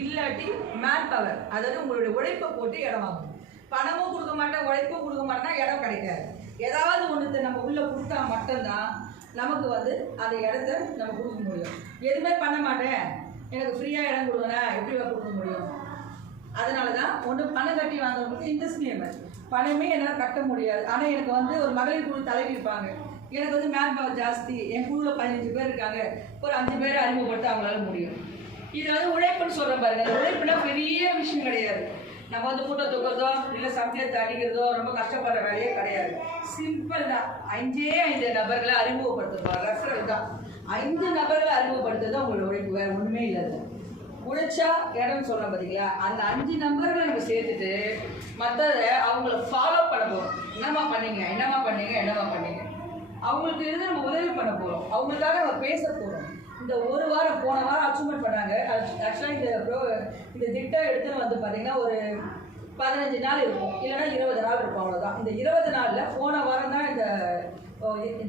இல்லாட்டி man power, அதாவது உங்களுடைய உழைப்பை போட்டு இடம் வாங்கணும். பணமும் கொடுக்க மாட்டேன், உழைப்பும் கொடுக்க மாட்டேன்னா இடம் கிடைக்காது. ஏதாவது ஒன்று நம்ம உள்ளே கொடுத்தா மட்டும்தான் நமக்கு வந்து அந்த இடத்த நம்ம கொடுக்க முடியும். எதுவுமே பண்ண மாட்டேன், எனக்கு ஃப்ரீயாக இடம் கொடுங்கண்ணா, எப்படி கொடுக்க முடியும்? அதனால தான் ஒன்று பணம் கட்டி வாங்குறதுக்கு இந்த ஸ்கீம். பணமே என்னால் கட்ட முடியாது, ஆனால் எனக்கு வந்து ஒரு மகளிர் குழு தலைவி இருப்பாங்க, எனக்கு வந்து மேன் பவர் ஜாஸ்தி, என் குழுவில் 15 பேர் இருக்காங்க, ஒரு 5 பேரை அறிமுகப்படுத்த அவங்களால முடியும். இது வந்து உழைப்புன்னு சொல்கிறேன் பாருங்க. உழைப்புனா பெரிய விஷயம் கிடையாது. நம்ம வந்து மூட்டை தூக்கிறதோ இல்லை சமையத்தை அடிக்கிறதோ ரொம்ப கஷ்டப்படுற வேலையே கிடையாது. சிம்பிள் தான். 5 நபர்களை அறிமுகப்படுத்துறோம், ரெஃபரல் தான். 5 நபர்களை அறிமுகப்படுத்துறது தான் உங்களோட உழைப்பு, வேறு ஒன்றுமே இல்லை. உழைச்சா இடம்னு சொல்கிறோம் பார்த்தீங்களா, அந்த 5 நம்பர்களை நம்ம சேர்த்துட்டு மற்றதை அவங்கள ஃபாலோ பண்ண போகிறோம். என்னம்மா பண்ணீங்க, என்னம்மா பண்ணீங்க, என்னம்மா பண்ணீங்க, அவங்களுக்கு இருந்து நம்ம உதவி பண்ண போகிறோம், அவங்களுக்காக நம்ம பேச போகிறோம். இந்த ஒரு வாரம், போன வாரம் அச்சீவ்மெண்ட் பண்ணாங்க. ஆக்சுவலாக இந்த திட்டம் எடுத்துன்னு வந்து பார்த்தீங்கன்னா ஒரு 15 நாள் இருக்கும், இல்லைன்னா 20 நாள் இருக்கும், அவ்வளோதான். இந்த 20 நாளில் போன வாரம் தான் இந்த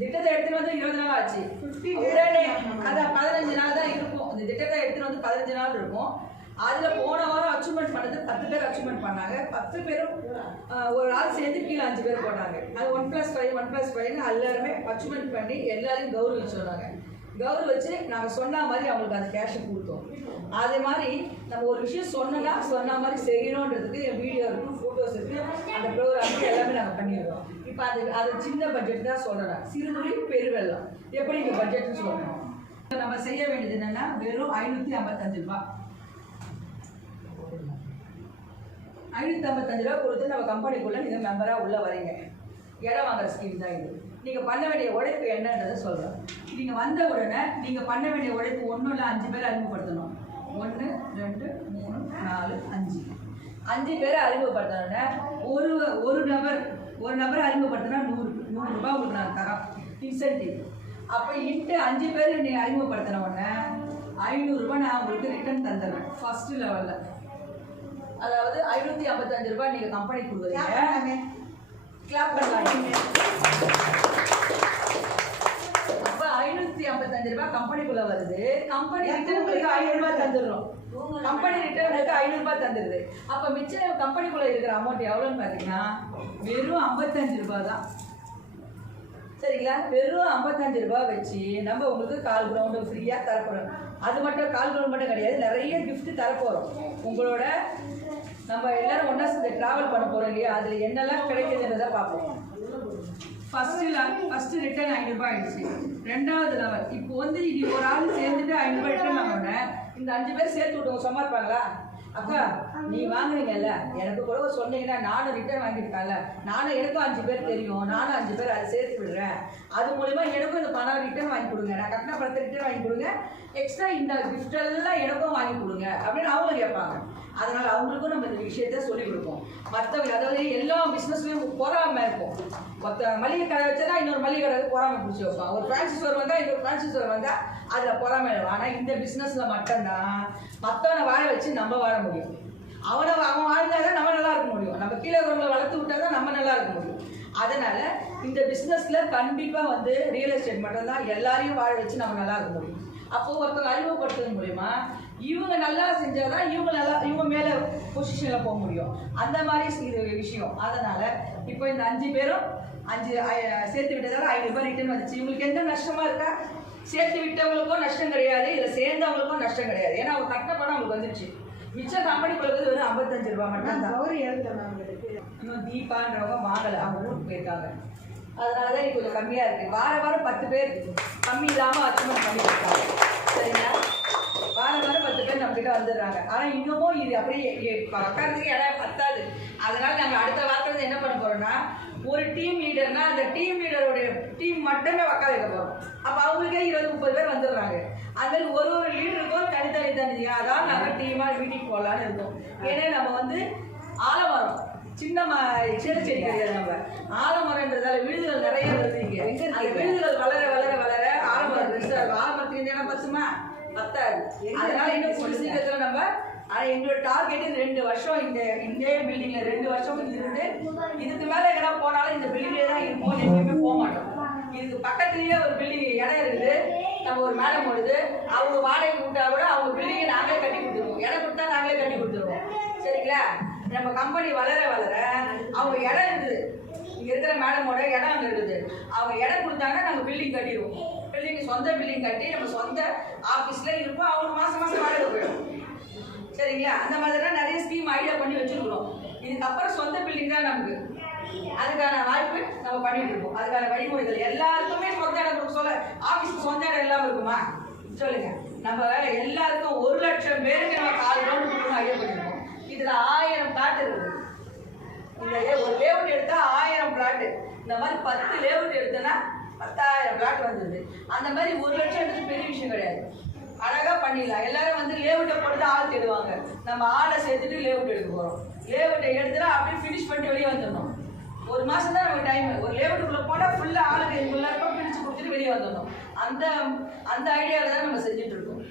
திட்டத்தை எடுத்துன்னு வந்து 20 நாள் ஆச்சு. உடனே அதான் 15 நாள் தான் இருக்கும். இந்த திட்டத்தை எடுத்துன்னு வந்து 15 நாள் இருக்கும். அதில் போன வாரம் அச்சீவ்மெண்ட் பண்ணது 10 பேர் அச்சீவ்மெண்ட் பண்ணாங்க. 10 பேரும் ஒரு ஆள் சேர்ந்து கீழே 5 பேர் போட்டாங்க. அது 1+5 1+5 எல்லாருமே அச்சீவ்மெண்ட் பண்ணி எல்லாரையும் கௌரவிச்சோன்னாங்க. கௌரவிச்சு நாங்கள் சொன்ன மாதிரி அவங்களுக்கு அந்த கேஷை கொடுத்தோம். அதே மாதிரி நம்ம ஒரு விஷயம் சொன்ன மாதிரி செய்யணுன்றதுக்கு வீடியோ இருக்குது, ஃபோட்டோஸ் இருக்குது, அந்த ப்ரோக்ராம் எல்லாமே நாங்கள் பண்ணிடுறோம். இப்போ அது சின்ன பட்ஜெட் தான் சொல்கிறேன். சிறுதுளி பெருவெள்ளம் எப்படி இந்த பட்ஜெட்னு சொல்கிறோம். நம்ம செய்ய வேண்டியது என்னென்னா வெறும் 555 ரூபா. 555 ரூபா கொடுத்து நம்ம கம்பெனிக்குள்ளே நீங்கள் மெம்பராக உள்ளே வரீங்க. இடம் வாங்குற ஸ்கீம் தான் இது. நீங்கள் பண்ண வேண்டிய உழைப்பு என்னன்றதை சொல்கிறோம். நீங்கள் வந்த உடனே நீங்கள் பண்ண வேண்டிய உழைப்பு ஒன்றும் இல்லை, 5 பேரை அறிமுகப்படுத்தணும். 1 2 3 4 5 5 பேரை அறிமுகப்படுத்தணுன்னா ஒரு நபரை அறிமுகப்படுத்தினா 100 ரூபாய் உங்களுக்கு நான் தரோம் இன்சென்டிவ். அப்போ இன்ட்டு 5 பேர் நீங்கள் அறிமுகப்படுத்தின உடனே 500 ரூபாய் நான் உங்களுக்கு ரிட்டர்ன் தந்துடுவேன் ஃபஸ்ட்டு லெவலில். அதாவது 555 ரூபாய் நீங்கள் கம்பெனிக்கு கொடுக்குறீங்க. கிளாப் பண்ணலாம். அப்போ 555 ரூபாய் கம்பெனிக்குள்ளே வருது. கம்பெனி ரிட்டர்ன் உங்களுக்கு 500 ரூபாய் தந்துடுறோம். கம்பெனி ரிட்டர்ன் உங்களுக்கு 500 ரூபாய் தந்துடுது. அப்போ மிச்சம் கம்பெனிக்குள்ளே இருக்கிற அமௌண்ட் எவ்வளோன்னு பார்த்தீங்கன்னா வெறும் 55 ரூபாய் தான். சரிங்களா? வெறும் 55 ரூபாய் வச்சு நம்ம உங்களுக்கு கால் கிரவுண்டு ஃப்ரீயாக தரப்போகிறோம். அது மட்டும் கால் கிரவுண்ட் மட்டும் கிடையாது, நிறைய கிஃப்ட் தரப்போகிறோம். உங்களோட நம்ம எல்லோரும் ஒன்றா சேர்ந்து ட்ராவல் பண்ண போகிறோம் இல்லையா, அதில் என்னெல்லாம் கிடைக்குதுன்றதை பார்ப்போம். ஃபஸ்ட்டு ரிட்டர்ன் 500 ரூபாய் ஆகிடுச்சு. 2வது லெவல் இப்போ வந்து இது ஒரு ஆள் சேர்ந்துட்டு 500 ரூபாய் ரிட்டர்ன் வாங்கினோடனே இந்த 5 பேர் சேர்த்து விட்டவங்க சம்பாதிப்பாங்களா? அக்கா நீ வாங்குறீங்கல்ல, எனக்கு கூட சொன்னீங்கன்னா நானும் ரிட்டர்ன் வாங்கியிருக்கேன்ல, எனக்கும் 5 பேர் தெரியும், நானும் 5 பேர் அதை சேர்த்து விடுறேன், அது மூலிமா எனக்கும் இந்த பணம் ரிட்டர்ன் வாங்கி கொடுங்க, நான் கட்டின பணத்தை ரிட்டர்ன் வாங்கி கொடுங்க, எக்ஸ்ட்ரா இந்த கிஃப்டெல்லாம் எனக்கும் வாங்கி கொடுங்க அப்படின்னு அவங்க கேட்பாங்க. அதனால் அவங்களுக்கும் நம்ம இந்த விஷயத்த சொல்லிக் கொடுப்போம். மற்றவங்க அதாவது எல்லா பிஸ்னஸ்லையும் பொறாமை இருக்கும். மற்ற மளிகை கடை வச்சா இன்னொரு மளிகை கடை பொறாமை பிடிச்சி வைப்பான். ஒரு ஃப்ரான்சி ஸ்டோர் வந்தால் இன்னொரு ஃப்ரான்சி ஸ்டோர் வந்தால் அதில் பொறாமை இருக்கும். ஆனால் இந்த பிஸ்னஸில் மட்டும்தான் மற்றவனை வாழ வச்சு நம்ம வாழ முடியும். அவன் வாழ்ந்தால் தான் நம்ம நல்லா இருக்க முடியும். நம்ம கீழே இருக்கிறவங்களை வளர்த்து விட்டால் தான் நம்ம நல்லா இருக்க முடியும். அதனால் இந்த பிஸ்னஸில் கண்டிப்பாக வந்து ரியல் எஸ்டேட் மட்டும்தான் எல்லாரையும் வாழ வச்சு நம்ம நல்லா இருக்க முடியும். அப்போது ஒருத்தவங்க அறிமுகப்படுத்துறது மூலிமா இவங்க நல்லா செஞ்சால் தான் இவங்க மேலே பொசிஷனில் போக முடியும். அந்த மாதிரி இது விஷயம். அதனால் இப்போ இந்த 5 பேரும் 5 சேர்த்து விட்டதால் 500 ரூபாய் ரிட்டர்ன் வந்துச்சு. இவங்களுக்கு எந்த நஷ்டமாக இருக்கா? சேர்த்து விட்டவங்களுக்கும் நஷ்டம் கிடையாது, இதில் சேர்ந்தவங்களுக்கும் நஷ்டம் கிடையாது. ஏன்னா அவங்க கட்டின பணம் அவங்களுக்கு வந்துடுச்சு. மிச்சம் கம்பெனிக்குள்ளது வெறும் 55 ரூபா மட்டும் தான். இன்னும் தீபான்றவங்க வாங்கலை, அவங்க ஊருக்கு போயிருக்காங்க. அதனால தான் இது கொஞ்சம் கம்மியாக இருக்குது. வாரம் 10 பேர் கம்மி இல்லாமல் அச்சீவ்மெண்ட் பண்ணிட்டு இருக்காங்க. சரிங்களா? வாரம் 10 பேர் நம்மக்கிட்ட வந்துடுறாங்க. ஆனால் இன்னமும் இது அப்படியே உட்காரத்துக்கு இடம் பத்தாது. அதனால் நாங்கள் அடுத்த வாரத்தில் என்ன பண்ண போகிறோம்னா, ஒரு டீம் லீடர்னா அந்த டீம் லீடருடைய டீம் மட்டுமே உட்கார வைக்க போகிறோம். அப்போ அவங்களுக்கே 20-30 பேர் வந்துடுறாங்க. அது மாதிரி ஒரு லீடருக்கும் தனி அதான் நாங்கள் டீமாக மீட்டிங் போடலான்னு இருக்கோம். ஏன்னா நம்ம வந்து ஆலமரம் சின்ன செடி கிடையாது, நம்ம ஆலமரம்ன்றதால விழுதுகள் நிறைய வருது. இங்கே அந்த விழுதுகள் வளர ஆலமரத்துக்கு என்ன பசுமா பத்தாது. அதனால இன்னும் ஒரு சீக்கிரத்தில் நம்ம எங்களோட டார்கெட் 2 வருஷம் இந்த பில்டிங்கில் 2 வருஷம் இருந்து இதுக்கு மேலே எங்கன்னா போனாலும் இந்த பில்டிங்கே தான் இருக்கும், எங்கேயுமே போக மாட்டோம். இதுக்கு பக்கத்துலேயே ஒரு பில்டிங் இடம் இருக்குது. நம்ம ஒரு மேடம் ஓடுது, அவங்க வாடகை விட்டா கூட அவங்க பில்டிங்கை நாங்களே கட்டி கொடுத்துருவோம். இடம் கொடுத்தா நாங்களே சரிங்களா? நம்ம கம்பெனி வளர வளர அவங்க இடம் இருக்குது, இங்கே இருக்கிற மேடமோட இடம் அங்கே இருக்குது. அவங்க இடம் கொடுத்தாங்கன்னா நாங்கள் பில்டிங் கட்டிடுவோம். பில்டிங் சொந்த பில்டிங் கட்டி நம்ம சொந்த ஆஃபீஸில் இருப்போம். அவங்க மாதம் மாதம் வாடகை போயிடும். சரிங்களா? அந்த மாதிரிலாம் நிறைய ஸ்கீம் ஐடியா பண்ணி வச்சுருக்குறோம். இதுக்கப்புறம் சொந்த பில்டிங் தான் நமக்கு. அதுக்கான வாய்ப்பு நம்ம பண்ணிட்டு இருக்கோம். அதுக்கான வழிமுறைகள் எல்லாருக்குமே சொந்த இடம் கொடுக்க சொல்ல ஆஃபீஸ்க்கு சொந்த இடம் இல்லாமல் இருக்குமா? சொல்லுங்க. நம்ம எல்லாருக்கும் 1 லட்சம் பேருக்கு நம்ம 4 கிரவுண்ட் கொடுக்கணும் ஐடியா பண்ணியிருக்கோம். இதில் 1000 பிளாட் இருக்குது. இந்த ஒரு லேஅவுட் எடுத்தால் 1000 பிளாட். இந்த மாதிரி 10 லேஅவுட் எடுத்தோன்னா 10,000 பிளாட் வந்தது. அந்த மாதிரி 1 லட்சம் எடுத்து பெரிய விஷயம் கிடையாது. அழகாக பண்ணிடலாம். எல்லாரும் வந்து லேஅவுட்டை போட்டு ஆள் தேடுவாங்க. நம்ம ஆளை சேர்த்துட்டு லேஅவுட் எடுக்க போகிறோம். லேஅவுட்டை எடுத்துனா அப்படியே ஃபினிஷ் பண்ணிட்டு வெளியே வந்துடணும். 1 மாதம் தான் நமக்கு டைம். ஒரு லேஅவுட்டுக்குள்ளே போனால் ஃபுல்லாக ஆளுக்கு எல்லாருக்கும் பிரித்து கொடுத்துட்டு வெளியே வந்துடணும். அந்த ஐடியாவில் தான் நம்ம செஞ்சுட்டு இருக்கோம்.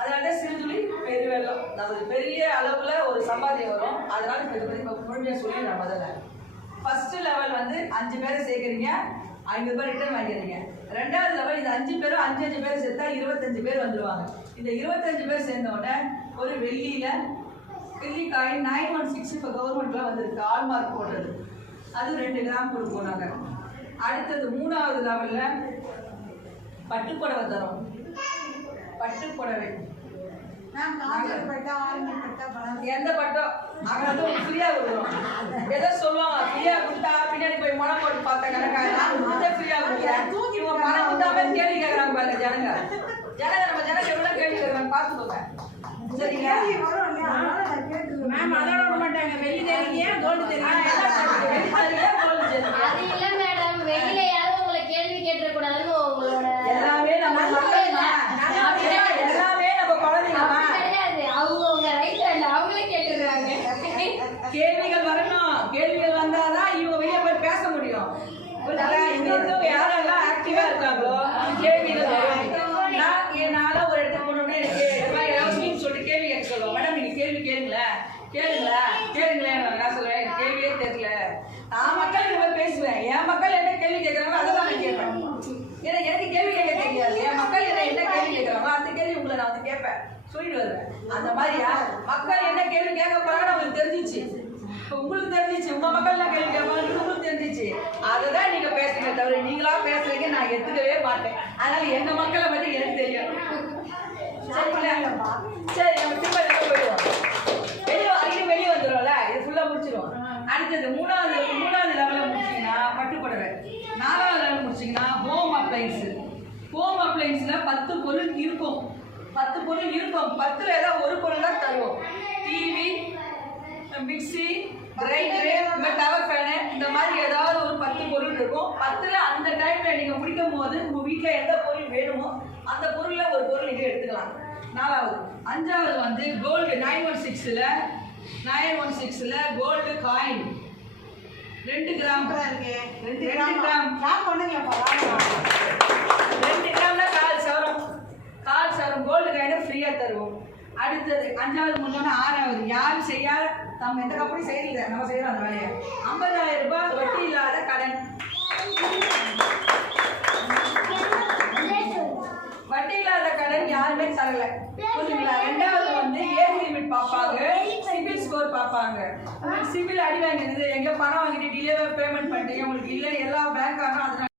அதனால தான் சிறுதுளி பெருவெள்ளம். நமக்கு பெரிய அளவில் ஒரு சம்பாத்தியம் வரும். அதனால இப்போ முழுமையாக சொல்லி நான் முதல்ல ஃபஸ்ட்டு லெவல் வந்து 5 பேரை சேர்க்குறீங்க, 500 ரூபாய் ரிட்டர்ன் வாங்கிடுறீங்க. 2வது லெவல் இந்த 5 பேரும் 5 பேர் சேர்த்தா 25 பேர் வந்துடுவாங்க. இந்த 25 பேர் சேர்ந்தோடனே ஒரு வெள்ளி காயின் 916 இப்போ கவர்மெண்ட்லாம் வந்திருக்கு. ஆல்மார்க் போடுறது அது 2 கிராம் கொடுப்போம் நாங்கள். அடுத்தது 3வது லெவலில் பட்டுப்புடவை தரோம். பட்டுப்புடவை எந்த பட்டம் நாங்கள் வந்து ஃப்ரீயாக கொடுக்குறோம். எதோ சொல்லுவாங்க ஃப்ரீயாக கொடுத்தா பின்னாடி போய் முளை போட்டு பார்த்த கணக்காக ஃப்ரீயாக கொடுக்குறேன். இவங்க பணம் கொடுத்தாமே கேள்வி கேட்குறாங்க பாருங்க ஜனங்க. நம்ம ஜனங்க எவ்வளோ கேள்வி கேட்குறாங்க பார்த்துக்கோங்க. சரிங்களா? மேம் அதோட விட மாட்டாங்க. வெள்ளி தெரியுங்க, கோல்டு தெரியுங்க. அது இல்ல மேடம், வெளியில யாரும் உங்களை கேள்வி கேட்க கூடாதுன்னு உங்களோட எல்லாமே நம்ம குழந்தைங்க கிடையாது. அவங்க உங்க ரைட் ஹேண்ட் அவங்களே கேட்டுறாங்க. கேள்விகள் வரணும். கேள்விகள் வந்தாதான் இவங்க வெளியே போய் பேச முடியும். இன்னொருத்தவங்க யாரெல்லாம் ஆக்டிவா இருக்காங்களோ கேள்விகள் வரும். என்னால ஒரு இடத்துக்கு போனோம்னா எனக்கு சொல்லிட்டு கேள்வி கேட்க சொல்லுவோம். மேடம் நீங்க கேள்வி கேளுங்களேன். நான் சொல்லுவேன் எனக்கு கேள்வியே தெரியல. நான் மக்களுக்கு போய் பேசுவேன். என் மக்கள் என்ன கேள்வி கேட்கறாங்களோ அதை தான் நான் கேட்பேன். ஏன்னா எனக்கு கேள்வி கேட்க தெரியாது. என் மக்கள் என்ன கேள்வி கேட்கறாங்களோ அந்த கேள்வி உங்களை நான் வந்து கேட்பேன், சொல்லிட்டு வருவேன். அந்த மாதிரியா மக்கள் என்ன கேள்வி கேட்க போறாங்கன்னு உங்களுக்கு தெரிஞ்சிச்சு. இப்போ உங்களுக்கு தெரிஞ்சிச்சு உங்க மக்கள் என்ன கேள்வி கேட்பாங்க உங்களுக்கு தெரிஞ்சிச்சு. அதுதான் நீங்க பேசுறீங்க தவிர நீங்களா பேசுறீங்க நான் எடுத்துக்கவே மாட்டேன். அதனால எங்க மக்களை பத்தி எனக்கு தெரியும். சரி நம்ம திரும்ப போயிடுவோம். வெளியே வந்துடும்ல. இது ஃபுல்லா முடிச்சிடுவோம். அடுத்தது 3வது லெவலில் முடிச்சிங்கன்னா பட்டுப்புடவை. 4வது லெவலில் முடிச்சிங்கன்னா ஹோம் அப்ளைன்ஸில் 10 பொருள் இருக்கும். 10 பொருள் இருக்கும். 10ல் ஏதாவது ஒரு பொருள் தான் தருவோம். TV, mixie, grinder, tower fan, இந்த மாதிரி ஏதாவது ஒரு 10 பொருள் இருக்கும். 10ல் அந்த டைமில் நீங்கள் முடிக்கும் போது உங்கள் வீட்டில் எந்த பொருள் வேணுமோ அந்த பொருளில் ஒரு பொருள் நீங்கள் எடுத்துக்கலாம். 4வது. 5வது வந்து கோல்டு 916ல் கோல்டு காயின் 2 கிராம். 2 கிராம்னா 4 சவரம் கோல்டு காயினை ஃப்ரீயாக தருவோம். அடுத்தது 5வது முடிஞ்சோன்னா 6வது யாரும் செய்யாத நம்ம எந்த கம்பெனி செய்யல நம்ம செய்யறோம் அந்த வேலையை. 50,000 ரூபாய் வட்டி இல்லாத கடன். வட்டி இல்லாத கடன் யாருமே தரல. புரியுங்களா? 2வது வந்து ஏஜ் லிமிட் பார்ப்பாங்க, சிபில் ஸ்கோர் பார்ப்பாங்க. சிபில் அடி வாங்கினது எங்க பணம் வாங்கிட்டு டிலே பேமெண்ட் பண்ணிட்டீங்க உங்களுக்கு இல்லை எல்லா பேங்க் ஆனால்